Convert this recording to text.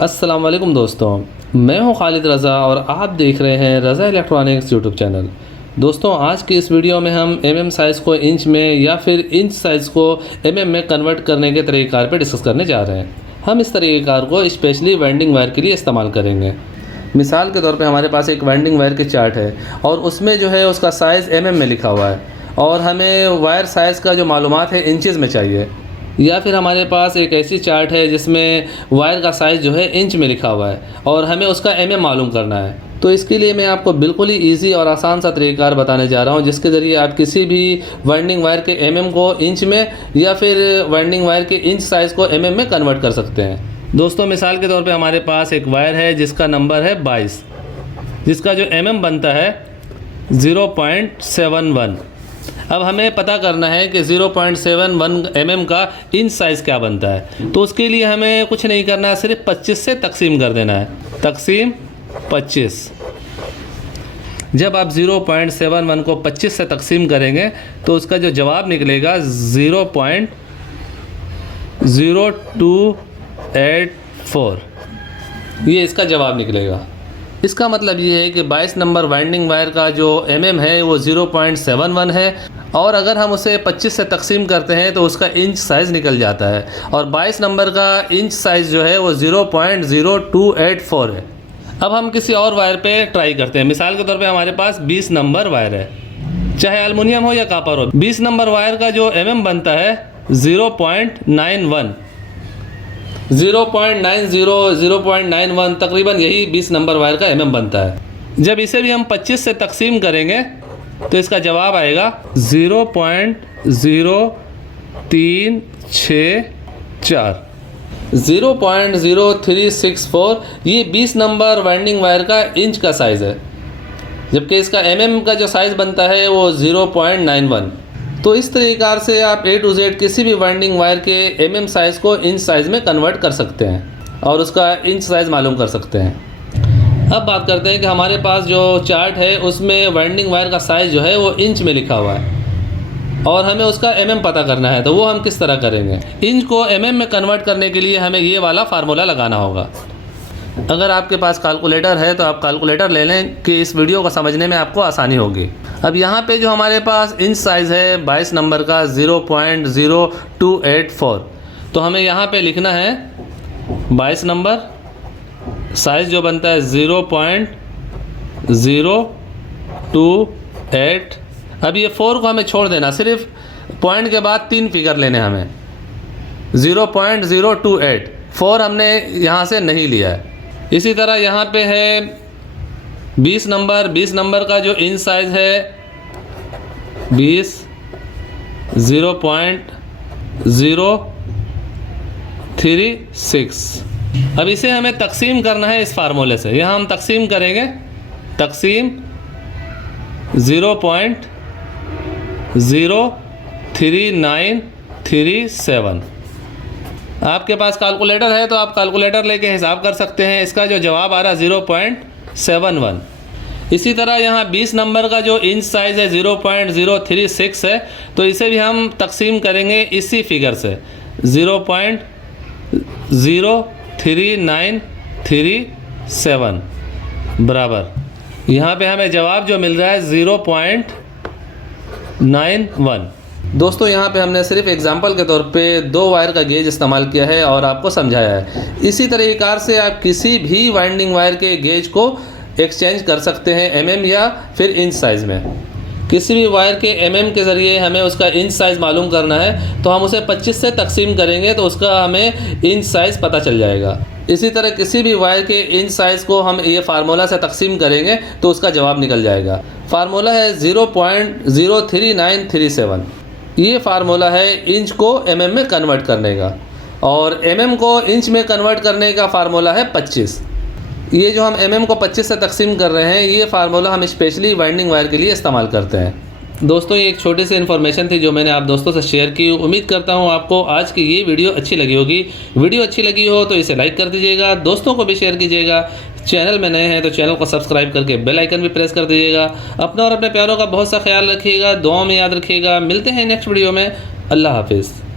अस्सलाम वालेकुम दोस्तों, मैं हूं खालिद रज़ा और आप देख रहे हैं रज़ा इलेक्ट्रॉनिक्स यूट्यूब चैनल। दोस्तों, आज की इस वीडियो में हम साइज़ को इंच में या फिर इंच साइज़ को में कन्वर्ट करने के तरीक़ार पे डिस्कस करने जा रहे हैं। हम इस तरीक़ार को स्पेशली वेल्डिंग वायर के लिए इस्तेमाल करेंगे। मिसाल के तौर पे हमारे पास एक वेल्डिंग वायर की चार्ट है और उसमें जो है उसका साइज़ में लिखा हुआ है और हमें वायर साइज़ का जो मालूमात है इंचज़ में चाहिए। या फिर हमारे पास एक ऐसी चार्ट है जिसमें वायर का साइज़ जो है इंच में लिखा हुआ है और हमें उसका मालूम करना है। तो इसके लिए मैं आपको बिल्कुल ही ईजी और आसान सा तरीक़ार बताने जा रहा हूँ, जिसके ज़रिए आप किसी भी वाइंडिंग वायर के को इंच में या फिर वाइंडिंग वायर के इंच साइज़ को में कन्वर्ट कर सकते हैं। दोस्तों, मिसाल के तौर पे हमारे पास एक वायर है जिसका नंबर है 22, जिसका जो बनता है 0.71। अब हमें पता करना है कि 0.71 का इंच साइज़ क्या बनता है। तो उसके लिए हमें कुछ नहीं करना है, सिर्फ 25 से तकसीम कर देना है। तकसीम 25। जब आप 0.71 को 25 से तकसीम करेंगे तो उसका जो जवाब निकलेगा 0.0284। ये इसका जवाब निकलेगा। इसका मतलब ये है कि 22 नंबर वाइंडिंग वायर का जो है वो 0.71 है और अगर हम उसे 25 से तकसीम करते हैं तो उसका इंच साइज़ निकल जाता है और 22 नंबर का इंच साइज़ जो है वो 0.0284 है। अब हम किसी और वायर पे ट्राई करते हैं। मिसाल के तौर पे हमारे पास 20 नंबर वायर है, चाहे एल्युमिनियम हो या कॉपर हो। 20 नंबर वायर का जो बनता है 0.91, 0.91 तकरीबन यही 20 नंबर वायर का बनता है। जब इसे भी हम 25 से तकसीम करेंगे तो इसका जवाब आएगा 0.0364, 0.0364। ये 20 नंबर वाइंडिंग वायर का इंच का साइज़ है, जबकि इसका का जो साइज़ बनता है वो 0.91। तो इस तरीक़ार से आप A to Z किसी भी वाइंडिंग वायर के साइज़ को इंच साइज़ में कन्वर्ट कर सकते हैं और उसका इंच साइज़ मालूम कर सकते हैं। अब बात करते हैं कि हमारे पास जो चार्ट है उसमें वाइंडिंग वायर का साइज़ जो है वो इंच में लिखा हुआ है और हमें उसका पता करना है। तो वो हम किस तरह करेंगे? इंच को में कन्वर्ट करने के लिए हमें ये वाला फार्मूला लगाना होगा। अगर आपके पास कैलकुलेटर है तो आप कैलकुलेटर ले लें कि इस वीडियो को समझने में आपको आसानी होगी। अब यहाँ पे जो हमारे पास इंच साइज़ है 22 नंबर का 0.0284, तो हमें यहाँ पे लिखना है 22 नंबर साइज़ जो बनता है 0.028। अब ये 4 को हमें छोड़ देना, सिर्फ पॉइंट के बाद 3 फिगर लेने हमें। 0.028, 4 हमने यहाँ से नहीं लिया है। इसी तरह यहाँ पे है 20 नंबर का जो इंच साइज़ है 0.036। अब इसे हमें तकसीम करना है इस फार्मूले से। यहाँ हम तकसीम करेंगे, तकसीम 0.03937। आपके पास कैलकुलेटर है तो आप कैलकुलेटर लेके हिसाब कर सकते हैं। इसका जो जवाब आ रहा है 0.71। इसी तरह यहाँ 20 नंबर का जो इंच साइज़ है 0.036 है, तो इसे भी हम तकसीम करेंगे इसी फिगर से 0.03937 बराबर। यहाँ पे हमें जवाब जो मिल रहा है 0.91। दोस्तों, यहाँ पे हमने सिर्फ एग्जांपल के तौर पे 2 वायर का गेज इस्तेमाल किया है और आपको समझाया है। इसी तरीक़ार से आप किसी भी वाइंडिंग वायर के गेज को एक्सचेंज कर सकते हैं या फिर इंच साइज़ में। किसी भी वायर के के ज़रिए हमें उसका इंच साइज़ मालूम करना है तो हम उसे 25 से तकसीम करेंगे तो उसका हमें इंच साइज़ पता चल जाएगा। इसी तरह किसी भी वायर के इंच साइज़ को हम ये फार्मूला से तकसीम करेंगे तो उसका जवाब निकल जाएगा। फार्मूला है 0.03937। ये फार्मूला है इंच को में कन्वर्ट करने का और को इंच में कन्वर्ट करने का फार्मूला है 25। ये जो हम को 25 से तकसीम कर रहे हैं, ये फार्मूला हम स्पेशली वाइंडिंग वायर के लिए इस्तेमाल करते हैं। दोस्तों, ये एक छोटी सी इन्फॉर्मेशन थी जो मैंने आप दोस्तों से शेयर की। उम्मीद करता हूँ आपको आज की ये वीडियो अच्छी लगी होगी। वीडियो अच्छी लगी हो तो इसे लाइक कर दीजिएगा, दोस्तों को भी शेयर कीजिएगा। चैनल में नए हैं तो चैनल को सब्सक्राइब करके बेल आइकन भी प्रेस कर दीजिएगा। अपना और अपने प्यारों का बहुत सा ख्याल रखिएगा, दुआओं में याद रखिएगा। मिलते हैं नेक्स्ट वीडियो में। अल्लाह हाफिज़।